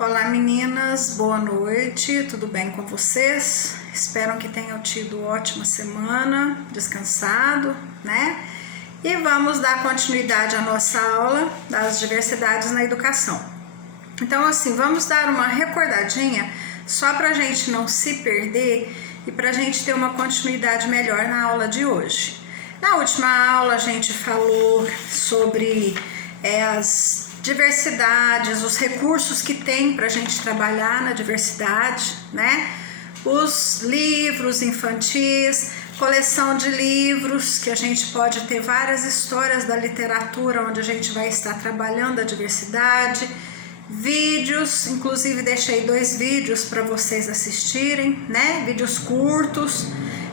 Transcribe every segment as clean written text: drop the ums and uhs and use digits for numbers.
Olá meninas, boa noite, tudo bem com vocês? Espero que tenham tido ótima semana, descansado, né? E vamos dar continuidade à nossa aula das diversidades na educação. Então assim, vamos dar uma recordadinha só para a gente não se perder e para a gente ter uma continuidade melhor na aula de hoje. Na última aula a gente falou sobre as diversidades, os recursos que tem para a gente trabalhar na diversidade, né? Os livros infantis, coleção de livros, que a gente pode ter várias histórias da literatura onde a gente vai estar trabalhando a diversidade, vídeos, inclusive deixei 2 vídeos para vocês assistirem, né? Vídeos curtos,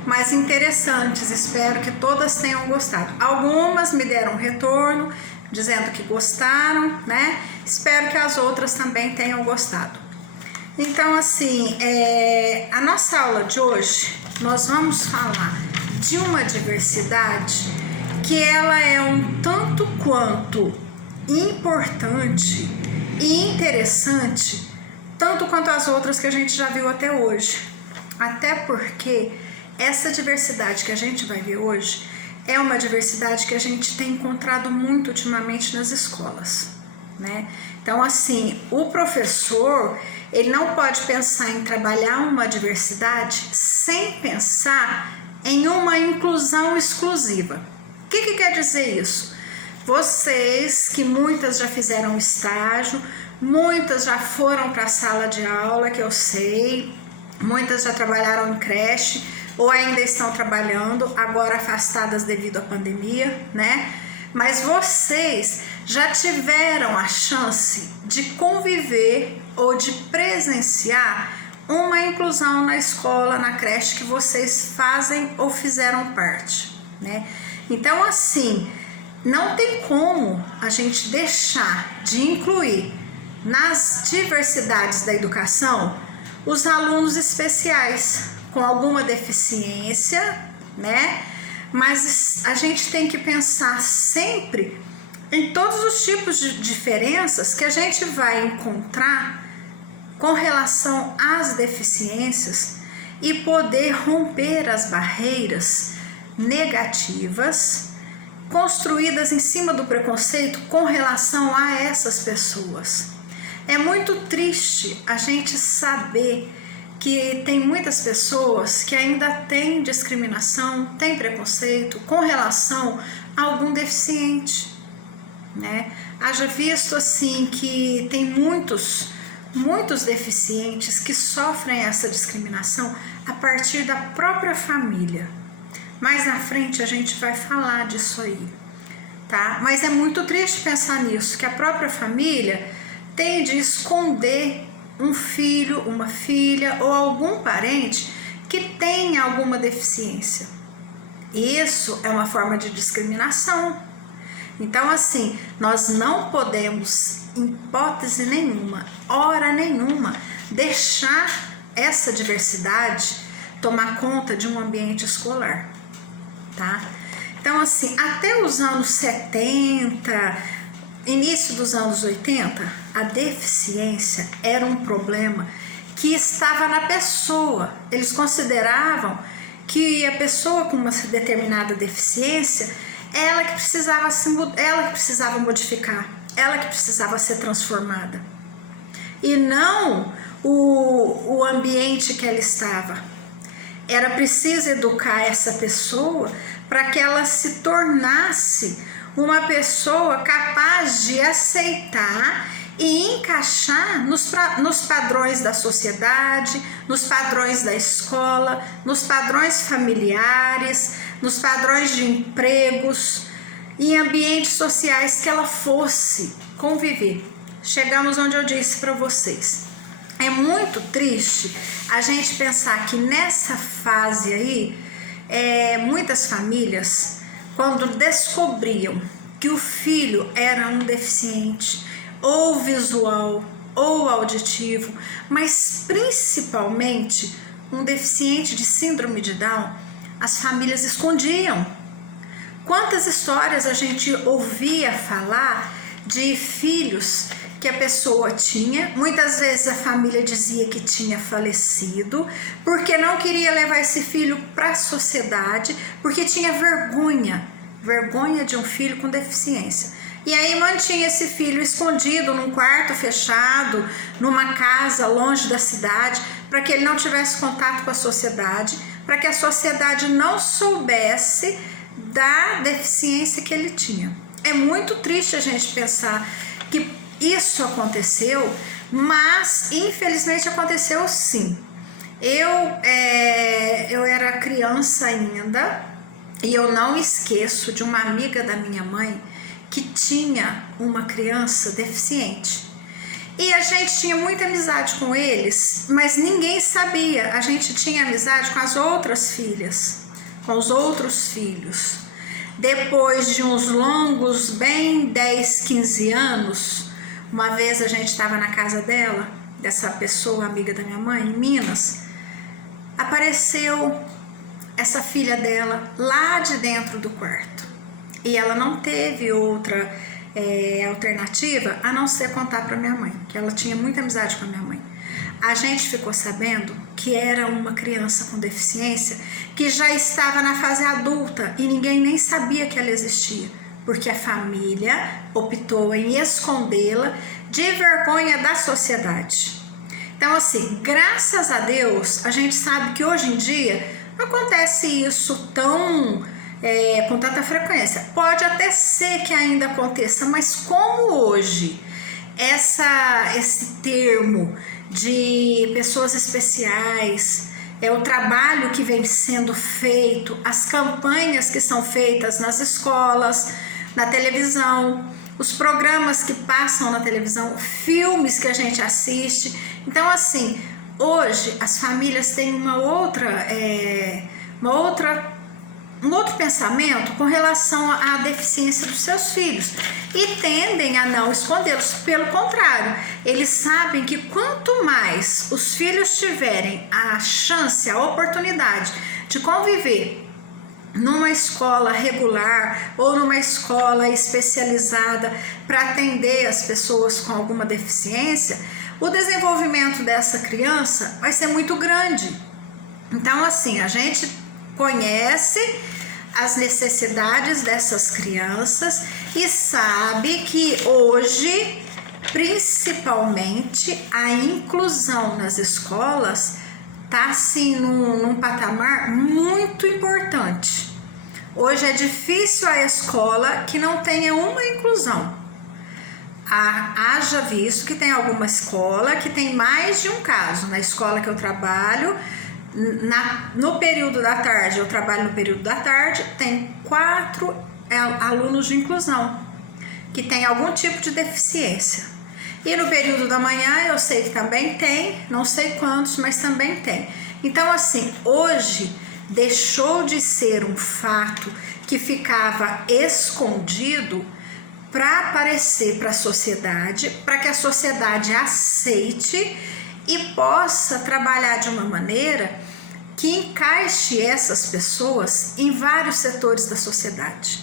mas interessantes, espero que todas tenham gostado. Algumas me deram retorno, dizendo que gostaram, né? Espero que as outras também tenham gostado. Então, assim, a nossa aula de hoje, nós vamos falar de uma diversidade que ela é um tanto quanto importante e interessante, tanto quanto as outras que a gente já viu até hoje. Até porque essa diversidade que a gente vai ver hoje é uma diversidade que a gente tem encontrado muito ultimamente nas escolas, né? Então, assim, o professor, ele não pode pensar em trabalhar uma diversidade sem pensar em uma inclusão exclusiva. O que quer dizer isso? Vocês, que muitas já fizeram estágio, muitas já foram para a sala de aula, que eu sei, muitas já trabalharam em creche, ou ainda estão trabalhando, agora afastadas devido à pandemia, né? Mas vocês já tiveram a chance de conviver ou de presenciar uma inclusão na escola, na creche que vocês fazem ou fizeram parte, né? Então, assim, não tem como a gente deixar de incluir nas diversidades da educação os alunos especiais, com alguma deficiência, né? Mas a gente tem que pensar sempre em todos os tipos de diferenças que a gente vai encontrar com relação às deficiências e poder romper as barreiras negativas construídas em cima do preconceito com relação a essas pessoas. É muito triste a gente saber que tem muitas pessoas que ainda têm discriminação, têm preconceito com relação a algum deficiente, né? Haja visto assim que tem muitos deficientes que sofrem essa discriminação a partir da própria família. Mais na frente a gente vai falar disso aí, tá? Mas é muito triste pensar nisso, que a própria família tende a esconder um filho, uma filha ou algum parente que tenha alguma deficiência. Isso é uma forma de discriminação. Então, assim, nós não podemos, em hipótese nenhuma, hora nenhuma, deixar essa diversidade tomar conta de um ambiente escolar, tá? Então, assim, até os anos 70, início dos anos 80, a deficiência era um problema que estava na pessoa. Eles consideravam que a pessoa com uma determinada deficiência, ela que precisava modificar, ela que precisava ser transformada. E não o ambiente que ela estava. Era preciso educar essa pessoa para que ela se tornasse uma pessoa capaz de aceitar e encaixar nos padrões da sociedade, nos padrões da escola, nos padrões familiares, nos padrões de empregos e ambientes sociais que ela fosse conviver. Chegamos onde eu disse para vocês. É muito triste a gente pensar que nessa fase aí, muitas famílias, quando descobriam que o filho era um deficiente, ou visual, ou auditivo, mas principalmente um deficiente de síndrome de Down, as famílias escondiam. Quantas histórias a gente ouvia falar de filhos que a pessoa tinha. Muitas vezes a família dizia que tinha falecido, porque não queria levar esse filho para a sociedade, porque tinha vergonha de um filho com deficiência. E aí mantinha esse filho escondido num quarto fechado, numa casa longe da cidade, para que ele não tivesse contato com a sociedade, para que a sociedade não soubesse da deficiência que ele tinha. É muito triste a gente pensar que isso aconteceu, mas infelizmente aconteceu sim. Eu era criança ainda e eu não esqueço de uma amiga da minha mãe que tinha uma criança deficiente. E a gente tinha muita amizade com eles, mas ninguém sabia. A gente tinha amizade com as outras filhas, com os outros filhos. Depois de uns longos, bem 10, 15 anos, uma vez a gente estava na casa dela, dessa pessoa, amiga da minha mãe, em Minas, apareceu essa filha dela lá de dentro do quarto. E ela não teve outra alternativa a não ser contar para minha mãe, que ela tinha muita amizade com a minha mãe. A gente ficou sabendo que era uma criança com deficiência que já estava na fase adulta e ninguém nem sabia que ela existia, porque a família optou em escondê-la de vergonha da sociedade. Então, assim, graças a Deus, a gente sabe que hoje em dia não acontece isso com tanta frequência. Pode até ser que ainda aconteça, mas como hoje esse termo de pessoas especiais, o trabalho que vem sendo feito, as campanhas que são feitas nas escolas, na televisão, os programas que passam na televisão, filmes que a gente assiste. Então, assim, hoje as famílias têm um outro pensamento com relação à deficiência dos seus filhos e tendem a não escondê-los. Pelo contrário, eles sabem que quanto mais os filhos tiverem a chance, a oportunidade de conviver numa escola regular ou numa escola especializada para atender as pessoas com alguma deficiência, o desenvolvimento dessa criança vai ser muito grande. Então, assim, a gente conhece as necessidades dessas crianças e sabe que hoje, principalmente, a inclusão nas escolas está assim num patamar muito importante. Hoje é difícil a escola que não tenha uma inclusão. Haja visto que tem alguma escola que tem mais de um caso. Na escola que eu trabalho, no período da tarde, eu trabalho no período da tarde, tem 4 alunos de inclusão que tem algum tipo de deficiência. E no período da manhã eu sei que também tem, não sei quantos, mas também tem. Então, assim, hoje deixou de ser um fato que ficava escondido para aparecer para a sociedade, para que a sociedade aceite e possa trabalhar de uma maneira que encaixe essas pessoas em vários setores da sociedade.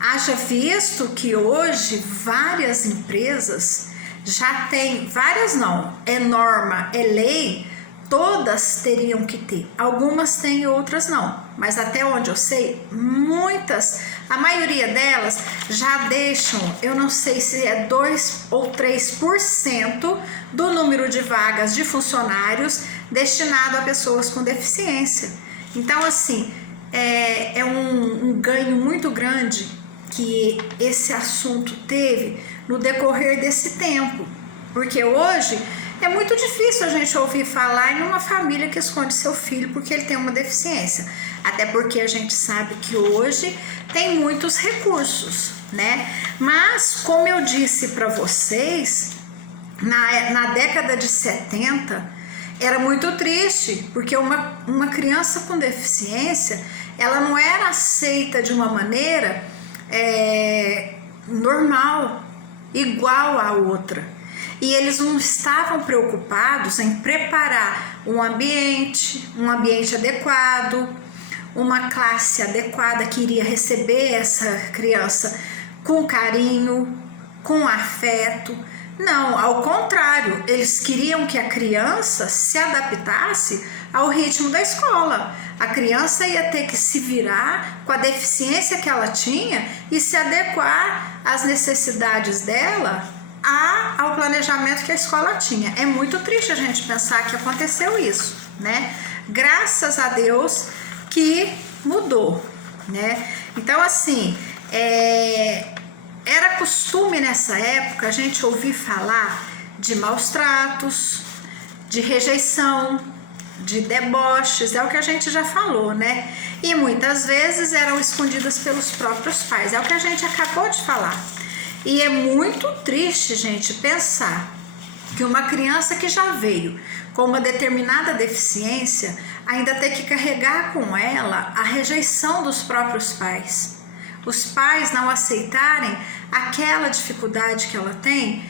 Haja visto que hoje várias empresas já têm, várias não, é norma, é lei, todas teriam que ter. Algumas têm e outras não, mas até onde eu sei, muitas, a maioria delas já deixam, eu não sei se é 2 ou 3% do número de vagas de funcionários destinado a pessoas com deficiência. Então, assim, é um ganho muito grande que esse assunto teve no decorrer desse tempo, porque hoje é muito difícil a gente ouvir falar em uma família que esconde seu filho porque ele tem uma deficiência, até porque a gente sabe que hoje tem muitos recursos, né? Mas, como eu disse para vocês, na década de 70 era muito triste, porque uma criança com deficiência, ela não era aceita de uma maneira normal, igual a outra. E eles não estavam preocupados em preparar um ambiente adequado, uma classe adequada que iria receber essa criança com carinho, com afeto, Não, ao contrário, eles queriam que a criança se adaptasse ao ritmo da escola. A criança ia ter que se virar com a deficiência que ela tinha e se adequar às necessidades dela ao planejamento que a escola tinha. É muito triste a gente pensar que aconteceu isso, né? Graças a Deus que mudou, né? Então, assim, era costume nessa época a gente ouvir falar de maus tratos, de rejeição, de deboches, é o que a gente já falou, né? E muitas vezes eram escondidas pelos próprios pais, é o que a gente acabou de falar. E é muito triste, gente, pensar que uma criança que já veio com uma determinada deficiência ainda tem que carregar com ela a rejeição dos próprios pais. Os pais não aceitarem aquela dificuldade que ela tem,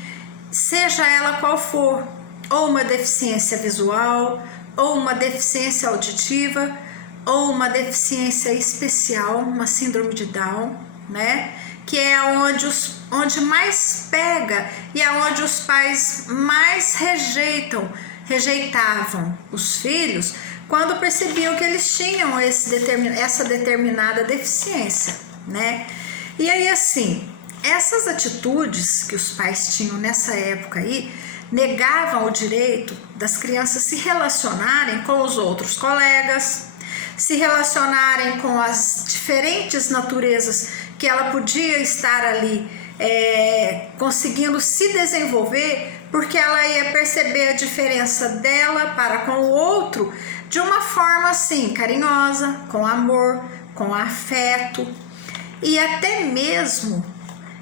seja ela qual for, ou uma deficiência visual, ou uma deficiência auditiva, ou uma deficiência especial, uma síndrome de Down, né? Que é onde mais pega e é onde os pais mais rejeitavam os filhos quando percebiam que eles tinham essa determinada deficiência, né? E aí, assim, essas atitudes que os pais tinham nessa época aí negavam o direito das crianças se relacionarem com os outros colegas, se relacionarem com as diferentes naturezas que ela podia estar ali conseguindo se desenvolver, porque ela ia perceber a diferença dela para com o outro de uma forma assim, carinhosa, com amor, com afeto. E até mesmo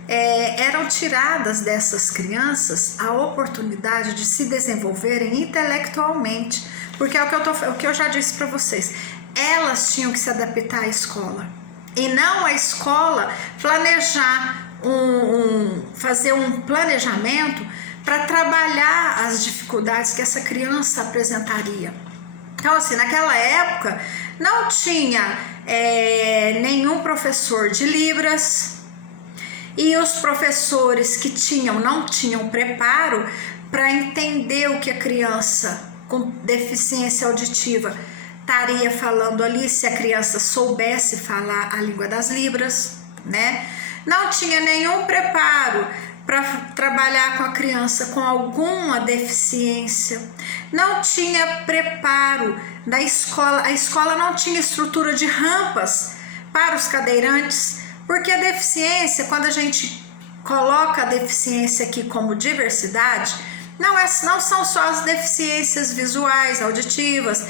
eram tiradas dessas crianças a oportunidade de se desenvolverem intelectualmente, porque é o que eu já disse para vocês, elas tinham que se adaptar à escola e não a escola planejar fazer um planejamento para trabalhar as dificuldades que essa criança apresentaria. Então, assim, naquela época não tinha nenhum professor de Libras, e os professores que não tinham preparo para entender o que a criança com deficiência auditiva estaria falando ali, se a criança soubesse falar a língua das Libras, né? Não tinha nenhum preparo para trabalhar com a criança com alguma deficiência, não tinha preparo da escola, a escola não tinha estrutura de rampas para os cadeirantes, porque a deficiência, quando a gente coloca a deficiência aqui como diversidade, não são só as deficiências visuais, auditivas,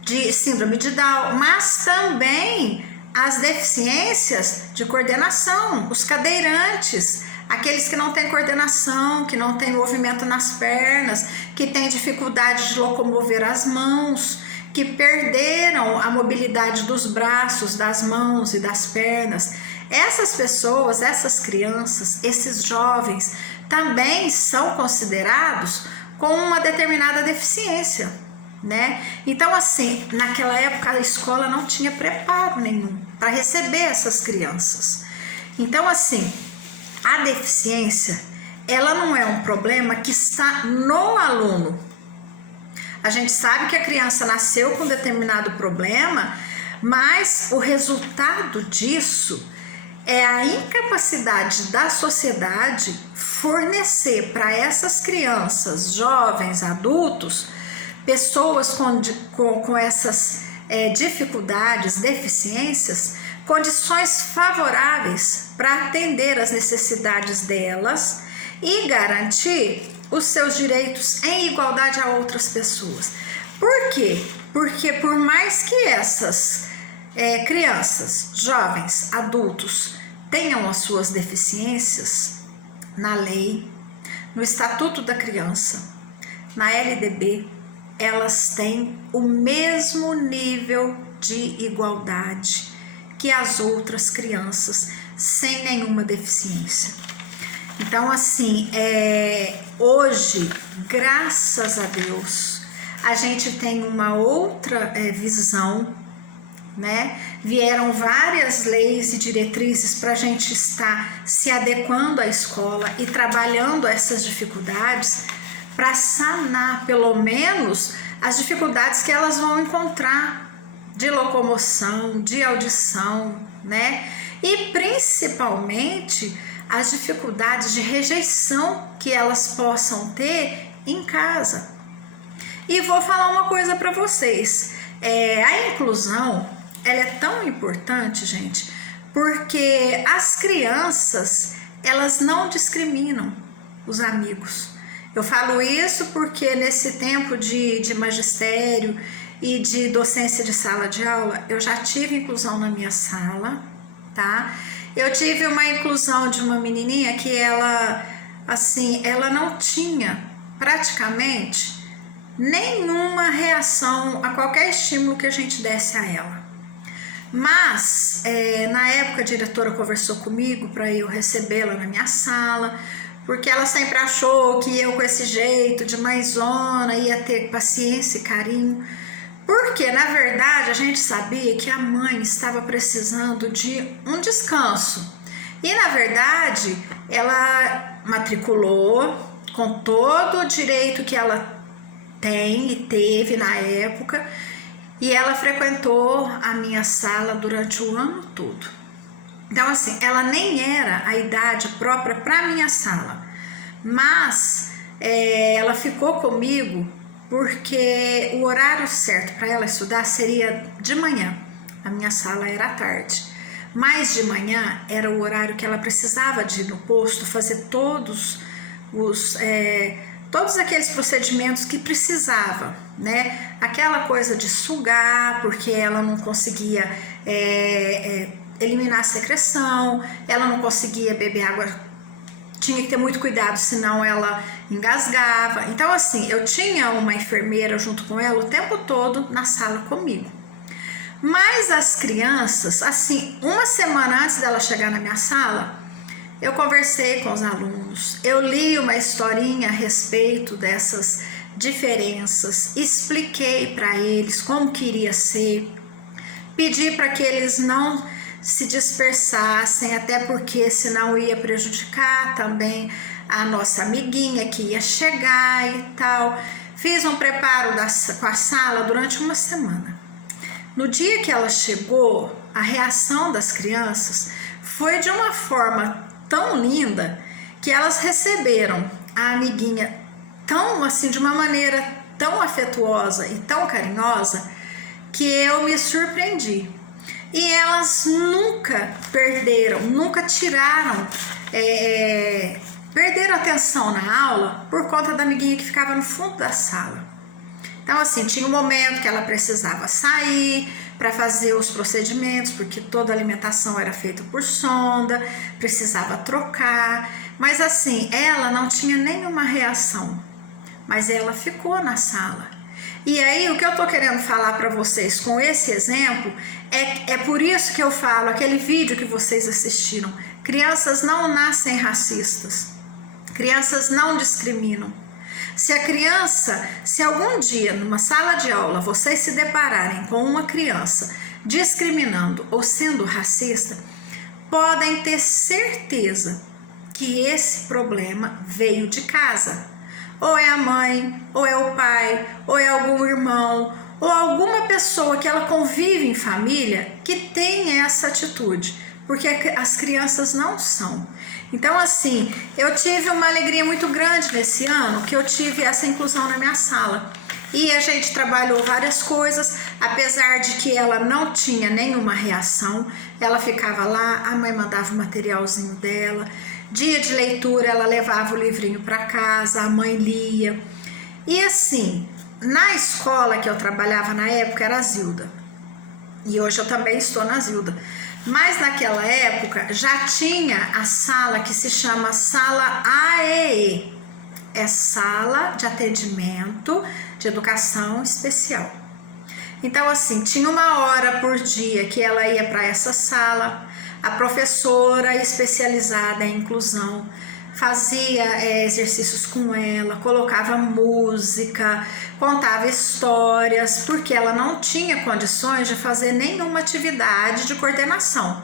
de síndrome de Down, mas também as deficiências de coordenação, os cadeirantes, aqueles que não têm coordenação, que não têm movimento nas pernas, que têm dificuldade de locomover as mãos, que perderam a mobilidade dos braços, das mãos e das pernas. Essas pessoas, essas crianças, esses jovens também são considerados com uma determinada deficiência, né? Então, assim, naquela época a escola não tinha preparo nenhum para receber essas crianças. Então, assim, a deficiência, ela não é um problema que está no aluno. A gente sabe que a criança nasceu com determinado problema, mas o resultado disso é a incapacidade da sociedade fornecer para essas crianças, jovens, adultos, pessoas com essas dificuldades, deficiências, condições favoráveis para atender as necessidades delas e garantir os seus direitos em igualdade a outras pessoas. Por quê? Porque por mais que essas crianças, jovens, adultos tenham as suas deficiências, na lei, no Estatuto da Criança, na LDB, elas têm o mesmo nível de igualdade que as outras crianças sem nenhuma deficiência. Então, assim, hoje, graças a Deus, a gente tem uma outra visão né? Vieram várias leis e diretrizes para a gente estar se adequando à escola e trabalhando essas dificuldades para sanar, pelo menos, as dificuldades que elas vão encontrar de locomoção, de audição, né? E principalmente as dificuldades de rejeição que elas possam ter em casa. E vou falar uma coisa para vocês, a inclusão, ela é tão importante, gente, porque as crianças, elas não discriminam os amigos. Eu falo isso porque nesse tempo de magistério e de docência de sala de aula, eu já tive inclusão na minha sala, tá? Eu tive uma inclusão de uma menininha que ela não tinha praticamente nenhuma reação a qualquer estímulo que a gente desse a ela. Mas, na época a diretora conversou comigo para eu recebê-la na minha sala, porque ela sempre achou que eu com esse jeito de mãezona ia ter paciência e carinho, porque na verdade a gente sabia que a mãe estava precisando de um descanso. E na verdade ela matriculou com todo o direito que ela tem e teve na época, e ela frequentou a minha sala durante o ano todo. Então assim, ela nem era a idade própria para minha sala, mas ela ficou comigo porque o horário certo para ela estudar seria de manhã. A minha sala era à tarde, mas de manhã era o horário que ela precisava de ir no posto fazer todos aqueles procedimentos que precisava, né? Aquela coisa de sugar, porque ela não conseguia eliminar a secreção, ela não conseguia beber água, tinha que ter muito cuidado, senão ela engasgava. Então assim, eu tinha uma enfermeira junto com ela o tempo todo na sala comigo. Mas as crianças, assim, uma semana antes dela chegar na minha sala, eu conversei com os alunos, eu li uma historinha a respeito dessas diferenças, expliquei para eles como queria ser, pedi para que eles não se dispersassem, até porque senão ia prejudicar também a nossa amiguinha que ia chegar e tal. Fiz um preparo com a sala durante uma semana. No dia que ela chegou, a reação das crianças foi de uma forma tão linda que elas receberam a amiguinha tão assim, de uma maneira tão afetuosa e tão carinhosa, que eu me surpreendi. E elas nunca perderam, nunca tiraram, perderam atenção na aula por conta da amiguinha que ficava no fundo da sala. Então assim, tinha um momento que ela precisava sair para fazer os procedimentos, porque toda a alimentação era feita por sonda, precisava trocar, mas assim, ela não tinha nenhuma reação, mas ela ficou na sala. E aí, o que eu tô querendo falar para vocês com esse exemplo é por isso que eu falo, aquele vídeo que vocês assistiram, crianças não nascem racistas, crianças não discriminam. Se algum dia numa sala de aula vocês se depararem com uma criança discriminando ou sendo racista, podem ter certeza que esse problema veio de casa. Ou é a mãe, ou é o pai, ou é algum irmão, ou alguma pessoa que ela convive em família que tem essa atitude, porque as crianças não são. Então assim, eu tive uma alegria muito grande nesse ano que eu tive essa inclusão na minha sala. E a gente trabalhou várias coisas, apesar de que ela não tinha nenhuma reação, ela ficava lá, a mãe mandava o materialzinho dela, dia de leitura ela levava o livrinho para casa, a mãe lia. E assim, na escola que eu trabalhava na época era a Zilda, e hoje eu também estou na Zilda, mas naquela época já tinha a sala que se chama Sala AEE, é Sala de Atendimento de Educação Especial. Então assim, tinha uma hora por dia que ela ia para essa sala, a professora especializada em inclusão fazia exercícios com ela, colocava música, contava histórias, porque ela não tinha condições de fazer nenhuma atividade de coordenação.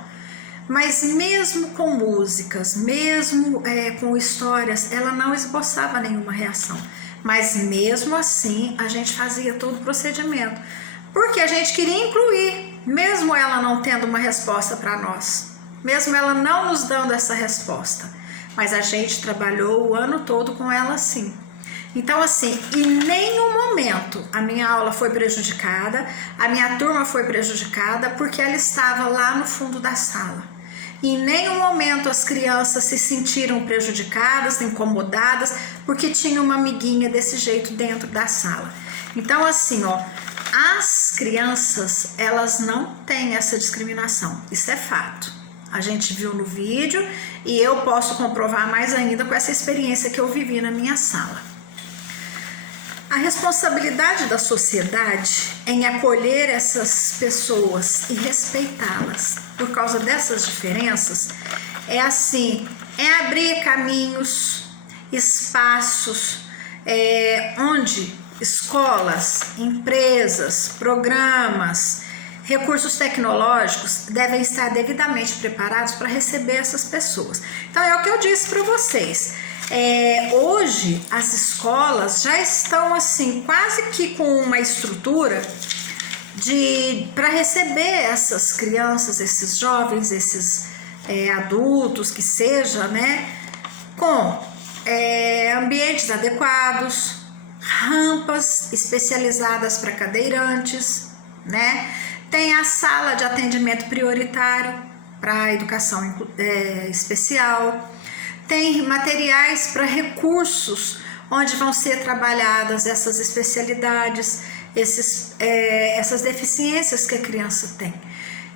Mas mesmo com músicas, mesmo com histórias, ela não esboçava nenhuma reação. Mas mesmo assim, a gente fazia todo o procedimento, porque a gente queria incluir, mesmo ela não tendo uma resposta para nós, mesmo ela não nos dando essa resposta. Mas a gente trabalhou o ano todo com ela assim. Então, assim, em nenhum momento a minha aula foi prejudicada, a minha turma foi prejudicada, porque ela estava lá no fundo da sala. Em nenhum momento as crianças se sentiram prejudicadas, incomodadas, porque tinha uma amiguinha desse jeito dentro da sala. Então, assim, ó, as crianças, elas não têm essa discriminação, isso é fato. A gente viu no vídeo e eu posso comprovar mais ainda com essa experiência que eu vivi na minha sala. A responsabilidade da sociedade em acolher essas pessoas e respeitá-las por causa dessas diferenças é assim, é abrir caminhos, espaços onde escolas, empresas, programas, recursos tecnológicos devem estar devidamente preparados para receber essas pessoas. Então é o que eu disse para vocês. Hoje as escolas já estão assim quase que com uma estrutura para receber essas crianças, esses jovens, esses adultos que seja, né, com ambientes adequados, rampas especializadas para cadeirantes, né? Tem a sala de atendimento prioritário para a educação especial. Tem materiais para recursos, onde vão ser trabalhadas essas especialidades, essas deficiências que a criança tem.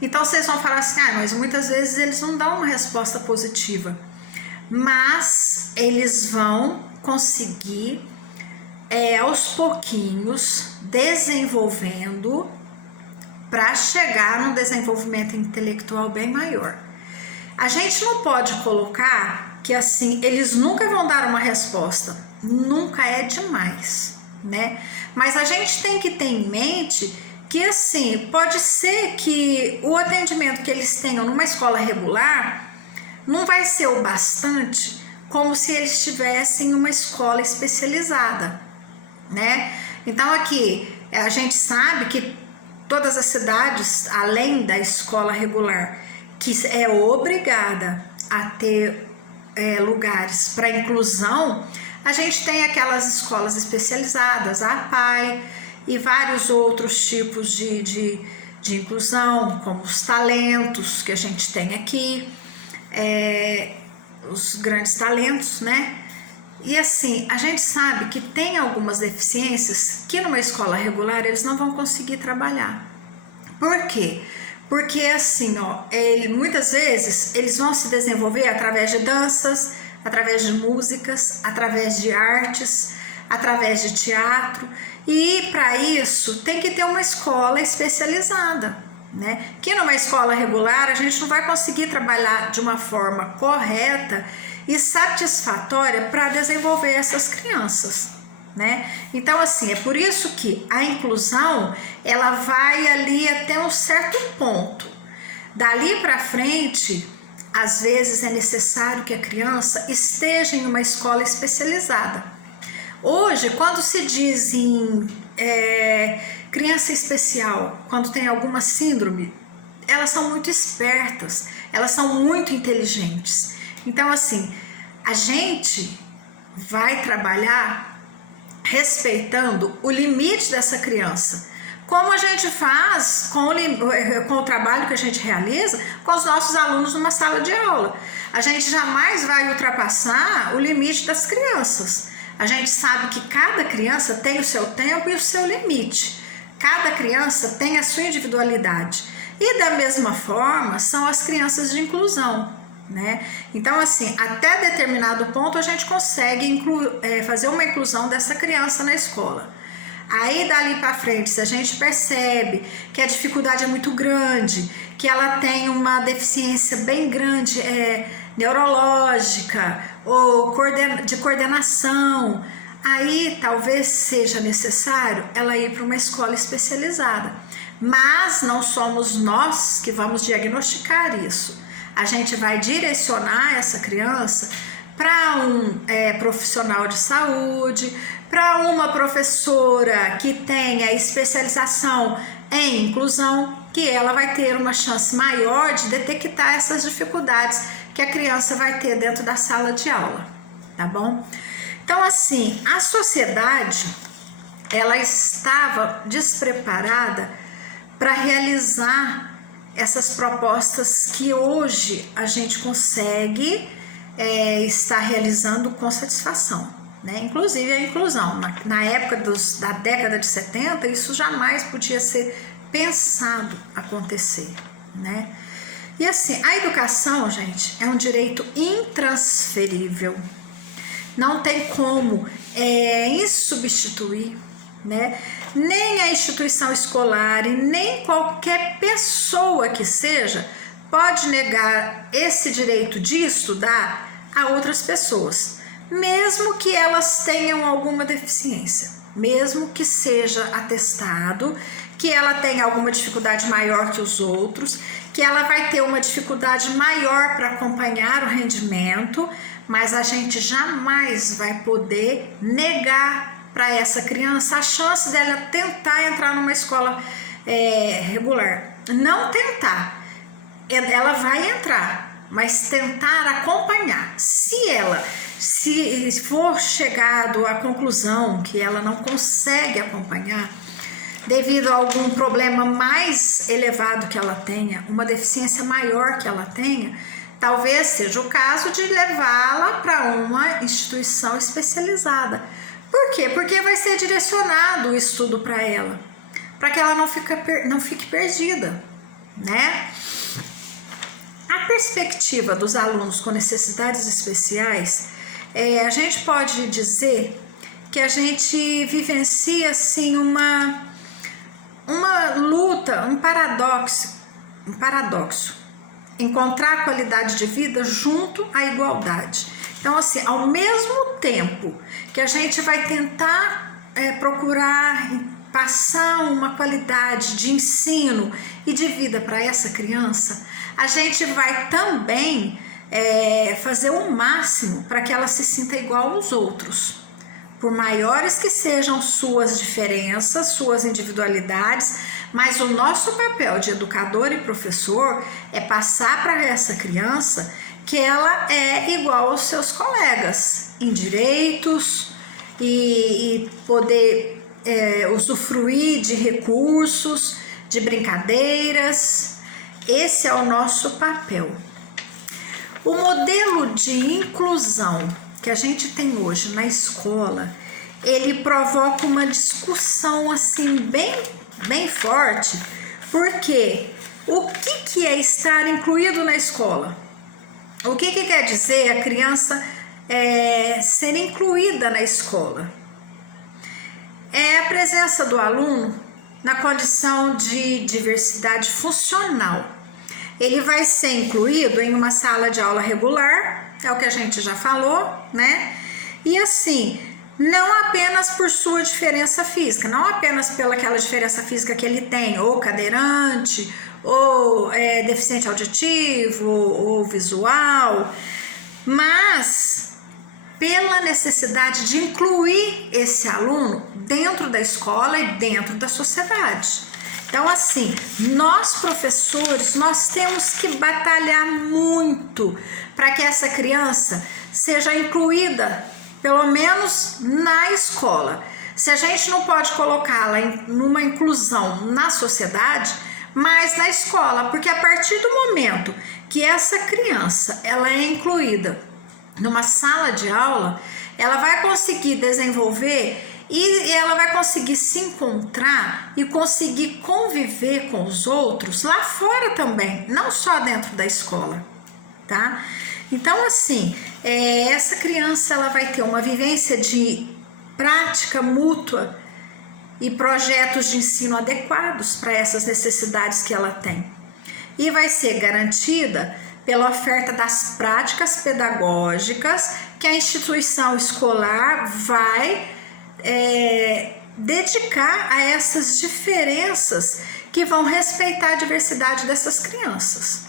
Então vocês vão falar assim, mas muitas vezes eles não dão uma resposta positiva. Mas eles vão conseguir, aos pouquinhos, desenvolvendo para chegar num desenvolvimento intelectual bem maior. A gente não pode colocar que assim, eles nunca vão dar uma resposta, nunca é demais, né? Mas a gente tem que ter em mente que assim, pode ser que o atendimento que eles tenham numa escola regular não vai ser o bastante como se eles tivessem uma escola especializada, né? Então aqui, a gente sabe que todas as cidades, além da escola regular, que é obrigada a ter lugares para inclusão, a gente tem aquelas escolas especializadas, a APAE e vários outros tipos de inclusão, como os talentos que a gente tem aqui, os grandes talentos, né? E assim, a gente sabe que tem algumas deficiências que numa escola regular eles não vão conseguir trabalhar. Por quê? Porque assim, muitas vezes eles vão se desenvolver através de danças, através de músicas, através de artes, através de teatro, e para isso tem que ter uma escola especializada, né? Que numa escola regular a gente não vai conseguir trabalhar de uma forma correta e satisfatória para desenvolver essas crianças, né? Então assim, é por isso que a inclusão ela vai ali até um certo ponto. Dali para frente, às vezes é necessário que a criança esteja em uma escola especializada. Hoje, quando se diz em criança especial, quando tem alguma síndrome, elas são muito espertas, elas são muito inteligentes. Então assim, a gente vai trabalhar respeitando o limite dessa criança, como a gente faz com o trabalho que a gente realiza com os nossos alunos numa sala de aula. A gente jamais vai ultrapassar o limite das crianças. A gente sabe que cada criança tem o seu tempo e o seu limite. Cada criança tem a sua individualidade. E da mesma forma são as crianças de inclusão, né? Então assim, até determinado ponto a gente consegue fazer uma inclusão dessa criança na escola. Aí dali para frente, se a gente percebe que a dificuldade é muito grande, que ela tem uma deficiência bem grande neurológica ou de coordenação, aí talvez seja necessário ela ir para uma escola especializada. Mas não somos nós que vamos diagnosticar isso. A gente vai direcionar essa criança para um profissional de saúde, para uma professora que tenha especialização em inclusão, que ela vai ter uma chance maior de detectar essas dificuldades que a criança vai ter dentro da sala de aula, tá bom? Então, assim, a sociedade, ela estava despreparada para realizar essas propostas que hoje a gente consegue estar realizando com satisfação, né? Inclusive a inclusão. Na época da década de 70, isso jamais podia ser pensado acontecer, né? E assim, a educação, gente, é um direito intransferível. Não tem como insubstituir, né? Nem a instituição escolar e nem qualquer pessoa que seja pode negar esse direito de estudar a outras pessoas, mesmo que elas tenham alguma deficiência, mesmo que seja atestado que ela tenha alguma dificuldade maior que os outros, que ela vai ter uma dificuldade maior para acompanhar o rendimento, mas a gente jamais vai poder negar para essa criança a chance dela tentar entrar numa escola regular. Não tentar, ela vai entrar, mas tentar acompanhar. Se for chegado à conclusão que ela não consegue acompanhar, devido a algum problema mais elevado que ela tenha, uma deficiência maior que ela tenha, talvez seja o caso de levá-la para uma instituição especializada. Por quê? Porque vai ser direcionado o estudo para ela, para que ela não fique perdida, né? A perspectiva dos alunos com necessidades especiais, a gente pode dizer que a gente vivencia assim uma luta, um paradoxo, encontrar qualidade de vida junto à igualdade. Então, assim, ao mesmo tempo que a gente vai tentar procurar passar uma qualidade de ensino e de vida para essa criança, a gente vai também fazer o máximo para que ela se sinta igual aos outros. Por maiores que sejam suas diferenças, suas individualidades, mas o nosso papel de educador e professor é passar para essa criança que ela é igual aos seus colegas em direitos e poder usufruir de recursos, de brincadeiras. Esse é o nosso papel. O modelo de inclusão que a gente tem hoje na escola, ele provoca uma discussão assim bem forte, porque o que é estar incluído na escola? O que quer dizer a criança ser incluída na escola? É a presença do aluno na condição de diversidade funcional. Ele vai ser incluído em uma sala de aula regular, é o que a gente já falou, né? E assim, não apenas por sua diferença física, não apenas pela aquela diferença física que ele tem, ou cadeirante, ou deficiente auditivo, ou visual, mas pela necessidade de incluir esse aluno dentro da escola e dentro da sociedade. Então, assim, nós professores, nós temos que batalhar muito para que essa criança seja incluída, pelo menos na escola. Se a gente não pode colocá-la numa inclusão na sociedade, mas na escola, porque a partir do momento que essa criança ela é incluída numa sala de aula, ela vai conseguir desenvolver e ela vai conseguir se encontrar e conseguir conviver com os outros lá fora também, não só dentro da escola, tá? Então, assim, essa criança ela vai ter uma vivência de prática mútua e projetos de ensino adequados para essas necessidades que ela tem. E vai ser garantida pela oferta das práticas pedagógicas que a instituição escolar vai dedicar a essas diferenças que vão respeitar a diversidade dessas crianças,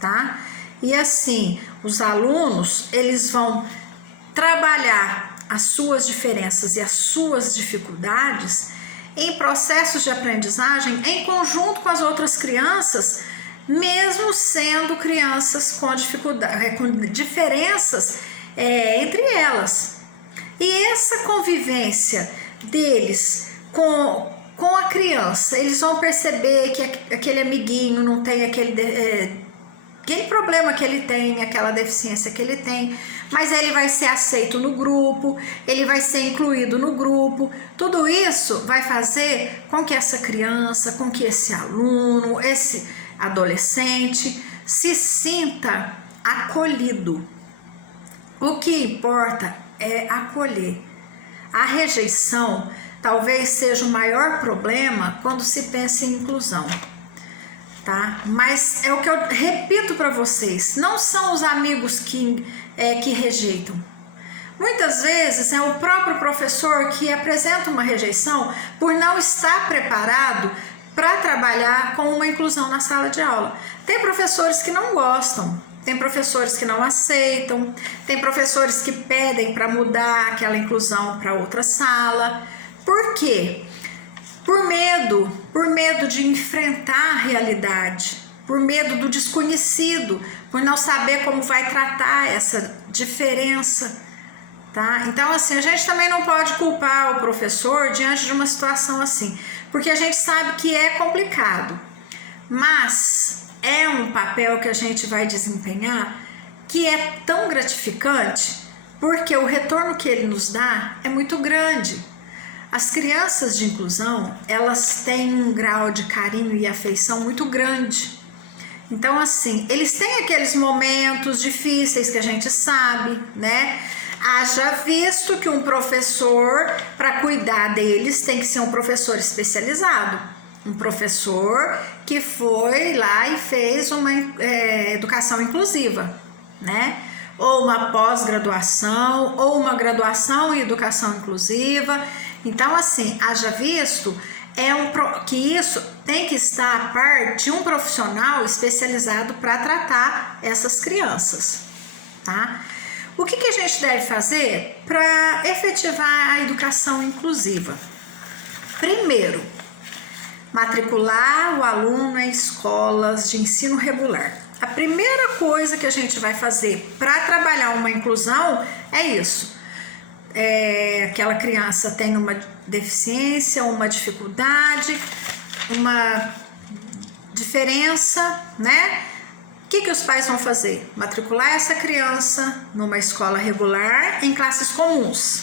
tá? E assim, os alunos, eles vão trabalhar as suas diferenças e as suas dificuldades em processos de aprendizagem em conjunto com as outras crianças, mesmo sendo crianças com diferenças entre elas. E essa convivência deles com a criança, eles vão perceber que aquele amiguinho não tem aquele problema que ele tem, aquela deficiência que ele tem, mas ele vai ser aceito no grupo, ele vai ser incluído no grupo. Tudo isso vai fazer com que essa criança, com que esse aluno, esse adolescente se sinta acolhido. O que importa é acolher. A rejeição talvez seja o maior problema quando se pensa em inclusão, tá? Mas é o que eu repito para vocês, não são os amigos que rejeitam. Muitas vezes é o próprio professor que apresenta uma rejeição por não estar preparado para trabalhar com uma inclusão na sala de aula. Tem professores que não gostam, tem professores que não aceitam, tem professores que pedem para mudar aquela inclusão para outra sala. Por quê? Por medo de enfrentar a realidade, por medo do desconhecido, por não saber como vai tratar essa diferença, tá? Então, assim, a gente também não pode culpar o professor diante de uma situação assim, porque a gente sabe que é complicado, mas é um papel que a gente vai desempenhar que é tão gratificante, porque o retorno que ele nos dá é muito grande. As crianças de inclusão, elas têm um grau de carinho e afeição muito grande. Então, assim, eles têm aqueles momentos difíceis que a gente sabe, né? Haja visto que um professor, para cuidar deles, tem que ser um professor especializado. Um professor que foi lá e fez uma educação inclusiva, né? Ou uma pós-graduação, ou uma graduação em educação inclusiva. Então, assim, haja visto que isso tem que estar a par de um profissional especializado para tratar essas crianças, tá? O que a gente deve fazer para efetivar a educação inclusiva? Primeiro, matricular o aluno em escolas de ensino regular. A primeira coisa que a gente vai fazer para trabalhar uma inclusão é isso. Aquela criança tem uma deficiência, uma dificuldade, uma diferença, né? O que os pais vão fazer? Matricular essa criança numa escola regular em classes comuns.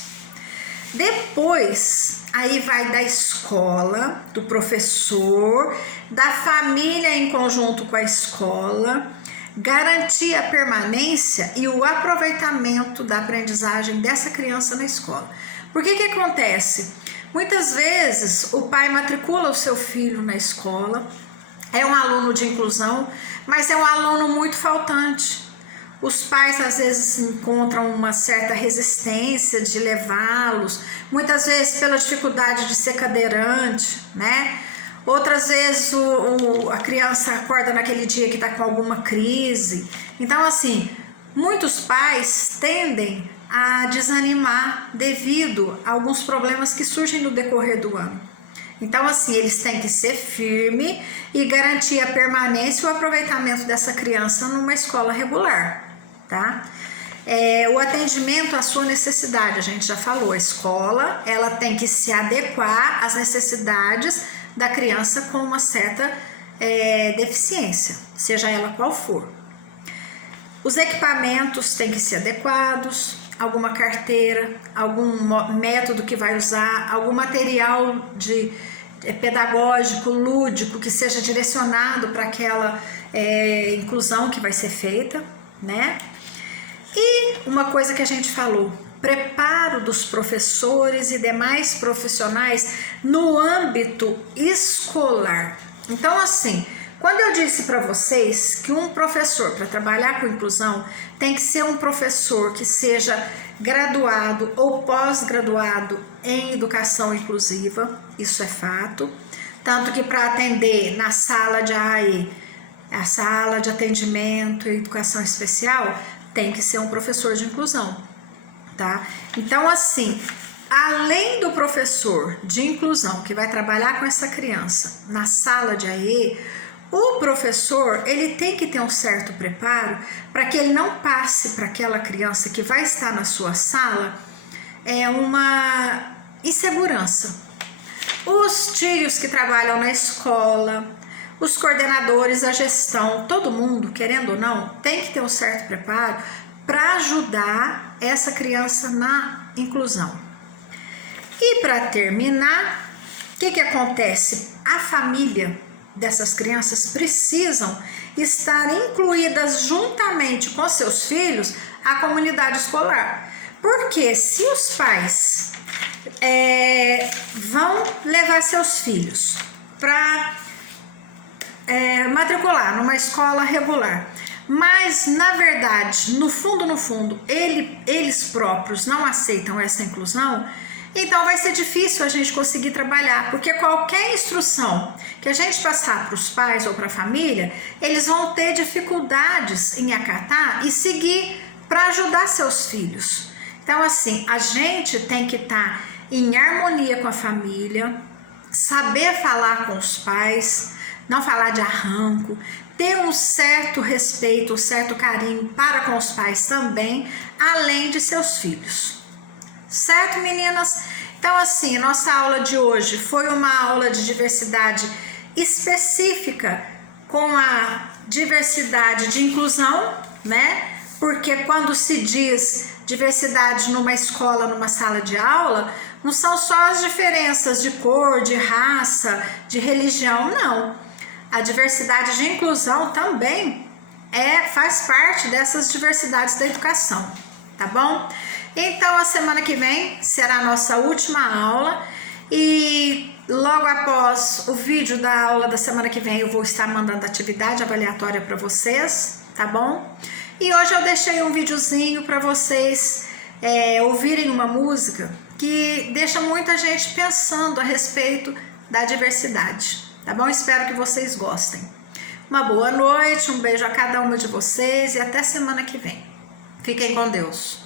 Depois, aí vai da escola, do professor, da família em conjunto com a escola, garantir a permanência e o aproveitamento da aprendizagem dessa criança na escola. Por que acontece? Muitas vezes o pai matricula o seu filho na escola, é um aluno de inclusão, mas é um aluno muito faltante. Os pais às vezes encontram uma certa resistência de levá-los, muitas vezes pela dificuldade de ser cadeirante, né? Outras vezes a criança acorda naquele dia que está com alguma crise. Então, assim, muitos pais tendem a desanimar devido a alguns problemas que surgem no decorrer do ano. Então, assim, eles têm que ser firmes e garantir a permanência e o aproveitamento dessa criança numa escola regular, tá? O atendimento à sua necessidade, a gente já falou, a escola, ela tem que se adequar às necessidades da criança com uma certa deficiência, seja ela qual for. Os equipamentos têm que ser adequados, alguma carteira, algum método que vai usar, algum material pedagógico, lúdico, que seja direcionado para aquela inclusão que vai ser feita, né? E uma coisa que a gente falou, preparo dos professores e demais profissionais no âmbito escolar. Então, assim, Quando eu disse para vocês que um professor, para trabalhar com inclusão, tem que ser um professor que seja graduado ou pós-graduado em educação inclusiva, isso é fato. Tanto que para atender na sala de AE, a sala de atendimento e educação especial, tem que ser um professor de inclusão, tá? Então, assim, além do professor de inclusão que vai trabalhar com essa criança na sala de AE, o professor, ele tem que ter um certo preparo para que ele não passe para aquela criança que vai estar na sua sala uma insegurança. Os tios que trabalham na escola, os coordenadores, a gestão, todo mundo, querendo ou não, tem que ter um certo preparo para ajudar essa criança na inclusão. E para terminar, o que acontece? A família dessas crianças precisam estar incluídas juntamente com seus filhos à comunidade escolar. Porque se os pais vão levar seus filhos para matricular numa escola regular, mas na verdade, no fundo, eles próprios não aceitam essa inclusão, então vai ser difícil a gente conseguir trabalhar, porque qualquer instrução que a gente passar para os pais ou para a família, eles vão ter dificuldades em acatar e seguir para ajudar seus filhos. Então, assim, a gente tem que estar em harmonia com a família, saber falar com os pais, não falar de arranco, ter um certo respeito, um certo carinho para com os pais também, além de seus filhos. Certo, meninas? Então, assim, nossa aula de hoje foi uma aula de diversidade específica com a diversidade de inclusão, né? Porque quando se diz diversidade numa escola, numa sala de aula, não são só as diferenças de cor, de raça, de religião, não. A diversidade de inclusão também faz parte dessas diversidades da educação, tá bom? Então, a semana que vem será a nossa última aula e logo após o vídeo da aula da semana que vem eu vou estar mandando atividade avaliatória para vocês, tá bom? E hoje eu deixei um videozinho para vocês ouvirem uma música que deixa muita gente pensando a respeito da diversidade, tá bom? Espero que vocês gostem. Uma boa noite, um beijo a cada uma de vocês e até semana que vem. Fiquem com Deus.